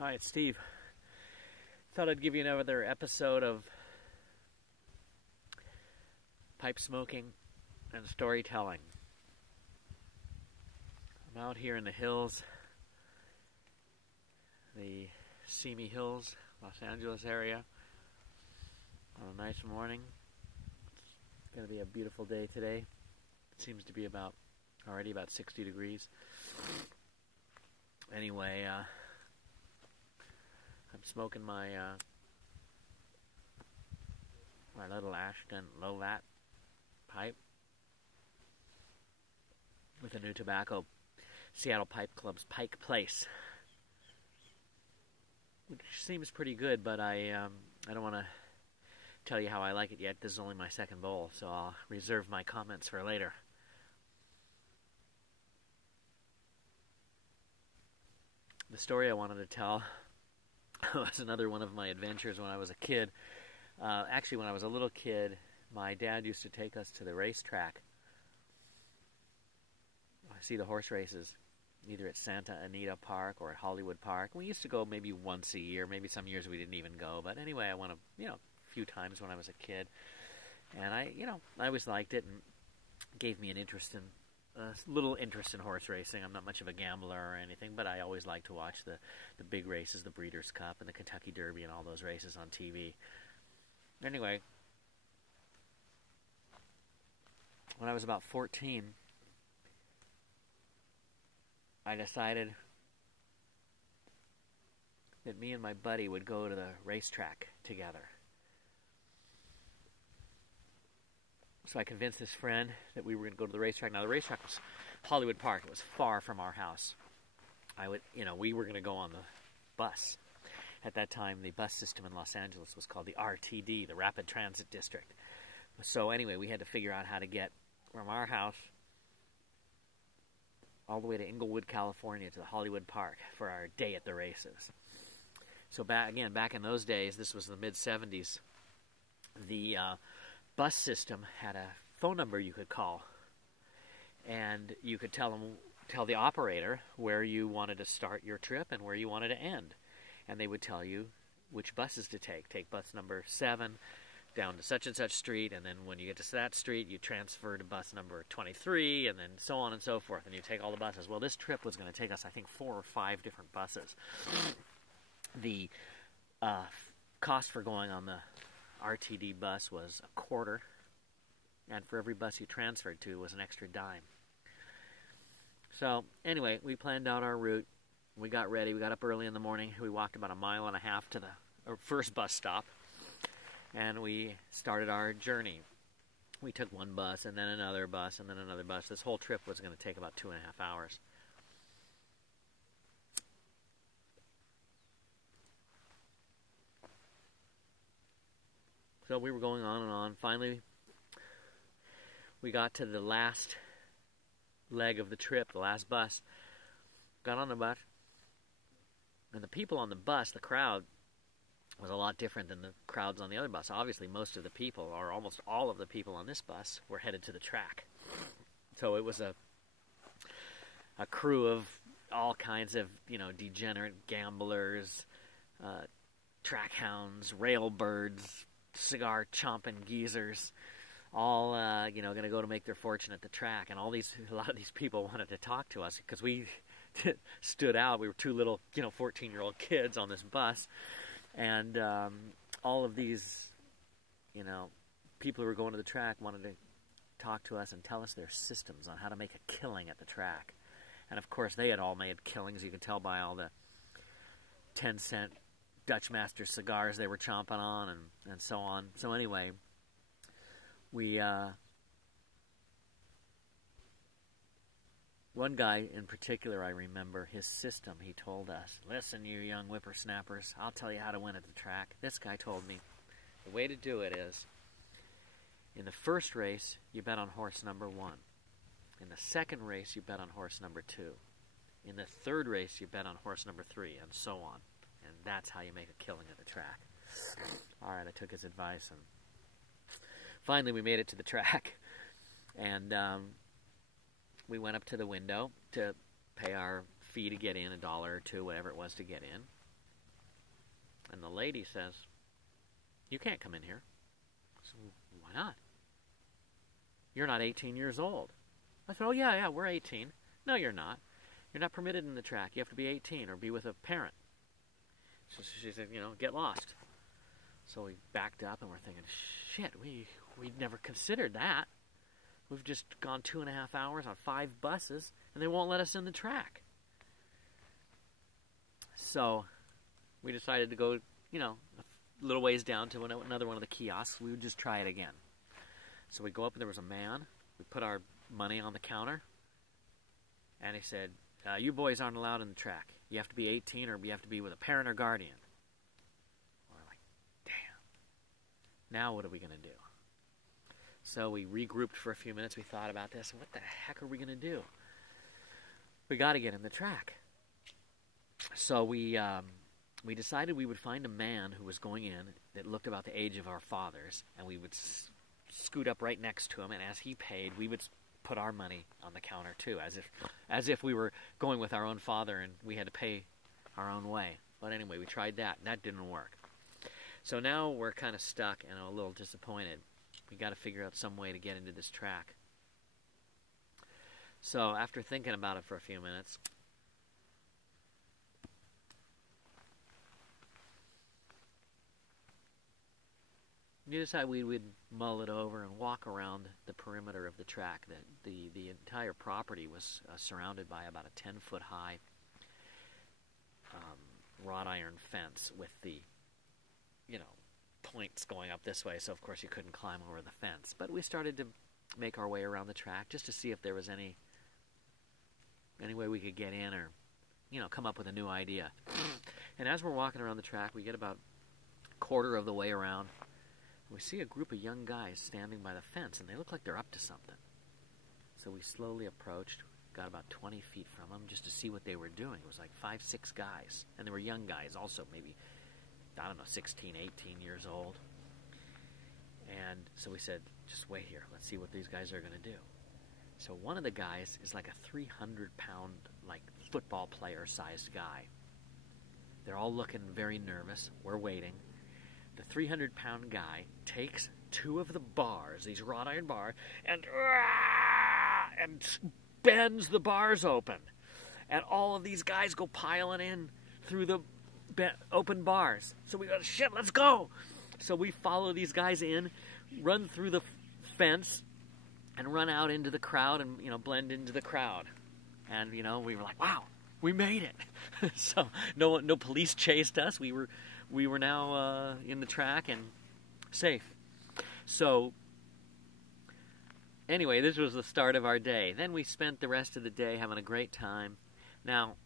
Hi, it's Steve. Thought I'd give you another episode of pipe smoking and storytelling. I'm out here in the hills, the Simi Hills, Los Angeles area, on a nice morning. It's going to be a beautiful day today. It seems to be already about 60 degrees. Anyway, I'm smoking my little Ashton low-lat pipe with a new tobacco, Seattle Pipe Club's Pike Place, which seems pretty good, but I don't want to tell you how I like it yet. This is only my second bowl, so I'll reserve my comments for later. The story I wanted to tell was another one of my adventures when I was a kid. Actually, when I was a little kid, my dad used to take us to the racetrack. I see the horse races, either at Santa Anita Park or at Hollywood Park. We used to go maybe once a year. Maybe some years we didn't even go. But anyway, I went a few times when I was a kid, and I always liked it, and gave me a little interest in horse racing. I'm not much of a gambler or anything, but I always like to watch the big races, the Breeders' Cup and the Kentucky Derby and all those races on TV. Anyway, when I was about 14, I decided that me and my buddy would go to the racetrack together. So I convinced this friend that we were going to go to the racetrack. Now, the racetrack was Hollywood Park. It was far from our house. We were going to go on the bus. At that time, the bus system in Los Angeles was called the RTD, the Rapid Transit District. So anyway, we had to figure out how to get from our house all the way to Inglewood, California, to the Hollywood Park for our day at the races. So back in those days, this was the mid-'70s, the bus system had a phone number you could call, and you could tell the operator where you wanted to start your trip and where you wanted to end, and they would tell you which buses to take. Take bus number 7 down to such and such street, and then when you get to that street, you transfer to bus number 23, and then so on and so forth, and you take all the buses. Well, this trip was going to take us, I think, 4 or 5 different buses. The cost for going on the RTD bus was $0.25, and for every bus you transferred to was an extra dime. So anyway, we planned out our route. We got ready. We got up early in the morning. We walked about 1.5 miles to the first bus stop, and we started our journey. We took one bus, and then another bus, and then another bus. This whole trip was going to take about 2.5 hours. So we were going on and on. Finally, we got to the last leg of the trip, the last bus. Got on the bus, and the people on the bus, the crowd, was a lot different than the crowds on the other bus. Obviously, most of the people, or almost all of the people on this bus, were headed to the track. So it was a crew of all kinds of, degenerate gamblers, track hounds, railbirds, cigar-chomping geezers, all, going to go to make their fortune at the track. And a lot of these people wanted to talk to us because we stood out. We were 2 little, 14-year-old kids on this bus. And all of these, people who were going to the track wanted to talk to us and tell us their systems on how to make a killing at the track. And, of course, they had all made killings. You could tell by all the 10-cent Dutch Master cigars they were chomping on and so on. So anyway, one guy in particular, I remember his system. He told us, "Listen, you young whippersnappers, I'll tell you how to win at the track." This guy told me the way to do it is, in the first race, you bet on horse number 1. In the second race, you bet on horse number 2. In the third race, you bet on horse number 3, and so on. And that's how you make a killing at the track. All right, I took his advice, and finally we made it to the track. And we went up to the window to pay our fee to get in, $1 or $2, whatever it was to get in. And the lady says, "You can't come in here." So, "Why not?" "You're not 18 years old." I said, "Oh, yeah, we're 18. "No, you're not. You're not permitted in the track. You have to be 18 or be with a parent." So she said, "Get lost." So we backed up and we're thinking, shit, we'd never considered that. We've just gone 2.5 hours on 5 buses and they won't let us in the track. So we decided to go, a little ways down to another one of the kiosks. We would just try it again. So we go up and there was a man. We put our money on the counter. And he said, "You boys aren't allowed in the track. You have to be 18 or you have to be with a parent or guardian." We're like, damn. Now what are we going to do? So we regrouped for a few minutes. We thought about this. What the heck are we going to do? We got to get in the track. So we decided we would find a man who was going in that looked about the age of our fathers, and we would scoot up right next to him, and as he paid, we would put our money on the counter too, as if we were going with our own father and we had to pay our own way. But anyway, we tried that, and that didn't work. So now we're kind of stuck and a little disappointed. We got to figure out some way to get into this track. So after thinking about it for a few minutes, we decided we would mull it over and walk around the perimeter of the track. The entire property was surrounded by about a 10-foot high wrought iron fence with the, points going up this way. So of course you couldn't climb over the fence. But we started to make our way around the track just to see if there was any way we could get in or, come up with a new idea. And as we're walking around the track, we get about a quarter of the way around. We see a group of young guys standing by the fence, and they look like they're up to something. So we slowly approached, got about 20 feet from them just to see what they were doing. It was like 5, 6 guys, and they were young guys also, maybe, 16, 18 years old. And so we said, just wait here. Let's see what these guys are going to do. So one of the guys is like a 300-pound, football player-sized guy. They're all looking very nervous. We're waiting. The 300-pound guy takes 2 of the bars, these wrought iron bars, and bends the bars open. And all of these guys go piling in through the open bars. So we go, shit, let's go. So we follow these guys in, run through the fence, and run out into the crowd and, blend into the crowd. And, we were like, wow, we made it. So no police chased us. We were now in the track and safe. So anyway, this was the start of our day. Then we spent the rest of the day having a great time. Now,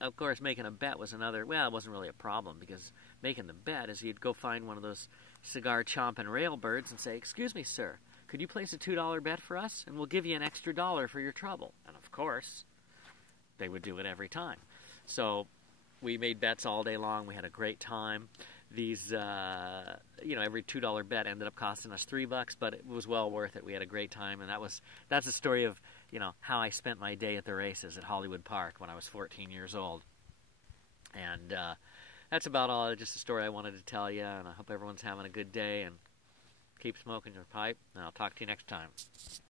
of course, making a bet was it wasn't really a problem, because making the bet is you'd go find one of those cigar-chomping railbirds and say, "Excuse me, sir, could you place a $2 bet for us? And we'll give you an extra $1 for your trouble." And of course, they would do it every time. So we made bets all day long. We had a great time. These, every $2 bet ended up costing us $3, but it was well worth it. We had a great time, and that's the story of, how I spent my day at the races at Hollywood Park when I was 14 years old. And that's about all. Just a story I wanted to tell you, and I hope everyone's having a good day, and keep smoking your pipe, and I'll talk to you next time.